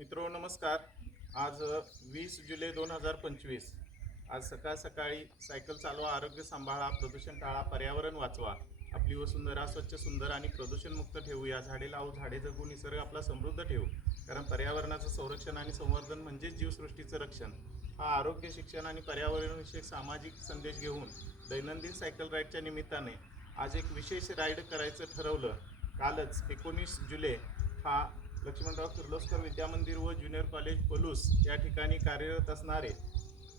मित्रो नमस्कार. आज वीस जुलै दोन हजार पंचवीस. आज सकाळ सकाळी सायकल चालवा आरोग्य सांभाळा प्रदूषण टाळा पर्यावरण वाचवा. आपली वसुंधरा स्वच्छ सुंदर आणि प्रदूषणमुक्त ठेवूया झाडे लावू झाडे जगू निसर्ग आपला समृद्ध ठेवू. कारण पर्यावरणाचं संरक्षण आणि संवर्धन म्हणजेच जीवसृष्टीचं रक्षण. हा आरोग्य शिक्षण आणि पर्यावरणविषयक सामाजिक संदेश घेऊन दैनंदिन सायकल राईडच्या निमित्ताने आज एक विशेष राईड करायचं ठरवलं. कालच एकोणीस जुलै हा लक्ष्मणराव किर्लोस्कर विद्यामंदिर व ज्युनियर कॉलेज पलूस या ठिकाणी कार्यरत असणारे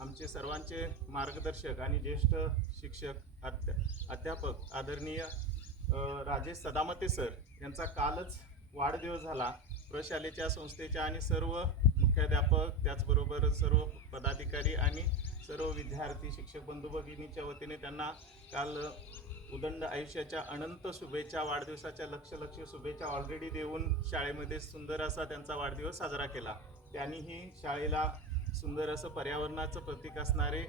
आमचे सर्वांचे मार्गदर्शक आणि ज्येष्ठ शिक्षक अध्या अध्यापक आदरणीय राजेश सदामते सर यांचा कालच वाढदिवस झाला. प्रशालेच्या संस्थेच्या आणि सर्व मुख्याध्यापक त्याचबरोबर सर्व पदाधिकारी आणि सर्व विद्यार्थी शिक्षक बंधू भगिनीच्या वतीने त्यांना काल उदंड आयुष्याच्या अनंत शुभेच्छा वाढदिवसाच्या लक्ष लक्ष शुभेच्छा ऑलरेडी देऊन शाळेमध्ये सुंदर असा त्यांचा वाढदिवस साजरा केला. त्यांनीही शाळेला सुंदर असं पर्यावरणाचं प्रतीक असणारे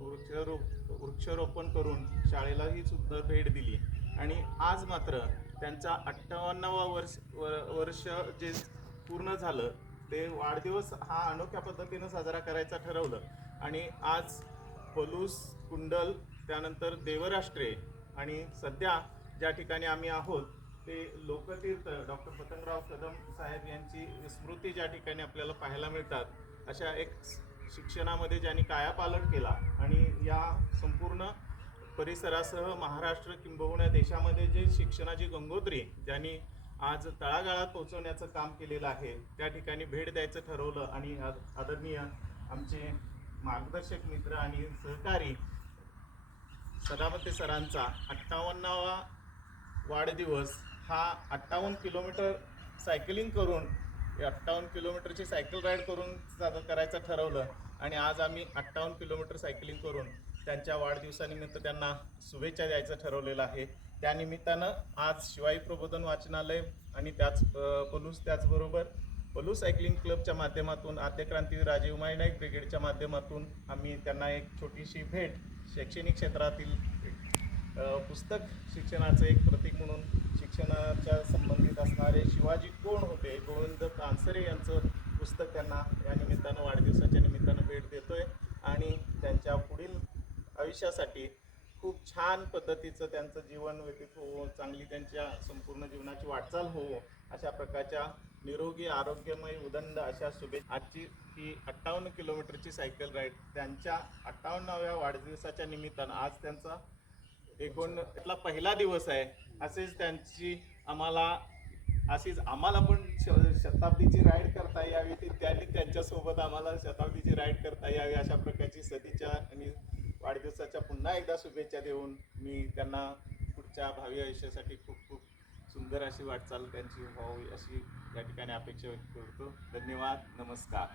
वृक्षरोप वृक्षारोपण करून शाळेलाही सुंदर भेट दिली. आणि आज मात्र त्यांचा अठ्ठावन्नावा वर्ष वर्ष जे पूर्ण झालं ते वाढदिवस हा अनोख्या पद्धतीनं साजरा करायचा ठरवलं. आणि आज पलूस कुंडल त्यानंतर देवराष्ट्रे आणि सध्या ज्या ठिकाणी आम्ही आहोत ते लोकतीर्थ डॉक्टर पतंगराव कदम साहेब यांची स्मृती ज्या ठिकाणी आपल्याला पाहायला मिळतात अशा एक शिक्षणामध्ये ज्यांनी कायापालट केला आणि या संपूर्ण परिसरासह महाराष्ट्र किंबहुना देशामध्ये जे शिक्षणाची गंगोत्री ज्यांनी आज तळागाळात पोहोचवण्याचं काम केलेलं आहे त्या ठिकाणी भेट द्यायचं ठरवलं आणि आद- आदरणीय आमचे मार्गदर्शक मित्र आणि सहकारी सदामते सरांचा अठ्ठावन्नावा वाढदिवस हा अठ्ठावन्न किलोमीटर सायकलिंग करून अठ्ठावन्न किलोमीटरची सायकल राईड करून सादर करायचं ठरवलं आणि आज आम्ही अठ्ठावन्न किलोमीटर सायकलिंग करून त्यांच्या वाढदिवसानिमित्त त्यांना शुभेच्छा द्यायचं ठरवलेलं आहे. त्यानिमित्तानं आज शिवाई प्रबोधन वाचनालय आणि त्याच पलूस त्याचबरोबर पलू सायकलिंग क्लबच्या माध्यमातून आद्यक्रांती राजीव माई नाईक ब्रिगेडच्या माध्यमातून आम्ही त्यांना एक छोटीशी भेट शैक्षणिक क्षेत्रातील पुस्तक शिक्षणाचं एक प्रतीक म्हणून शिक्षणाच्या संबंधित असणारे शिवाजी कोण होते? गोविंद कानसरे यांचं पुस्तक त्यांना या निमित्तानं वाढदिवसाच्या निमित्तानं भेट देतोय. आणि त्यांच्या पुढील आयुष्यासाठी खूप छान पद्धतीचं त्यांचं जीवन व्यतीत होवो चांगली त्यांच्या संपूर्ण जीवनाची वाटचाल होवो अशा प्रकारच्या निरोगी आरोग्यमय उदंड अशा शुभेच्छा आजची ही अठ्ठावन्न किलोमीटरची सायकल राईड त्यांच्या अठ्ठावन्नाव्या वाढदिवसाच्या निमित्तानं आज त्यांचा एकूण त्यातला पहिला दिवस आहे. असेच त्यांची आम्हाला अशीच आम्हाला पण श- शताब्दीची राईड करता यावी ती त्यांनी त्यांच्यासोबत आम्हाला शताब्दीची राईड करता यावी अशा प्रकारची सदिच्छा आणि वाढदिवसाच्या पुन्हा एकदा शुभेच्छा देऊन मी त्यांना पुढच्या भावी आयुष्यासाठी खूप खूप सुंदर अशी वाटचाल त्यांची व्हावी अशी या ठिकाणी अपेक्षा व्यक्त करतो. धन्यवाद. नमस्कार.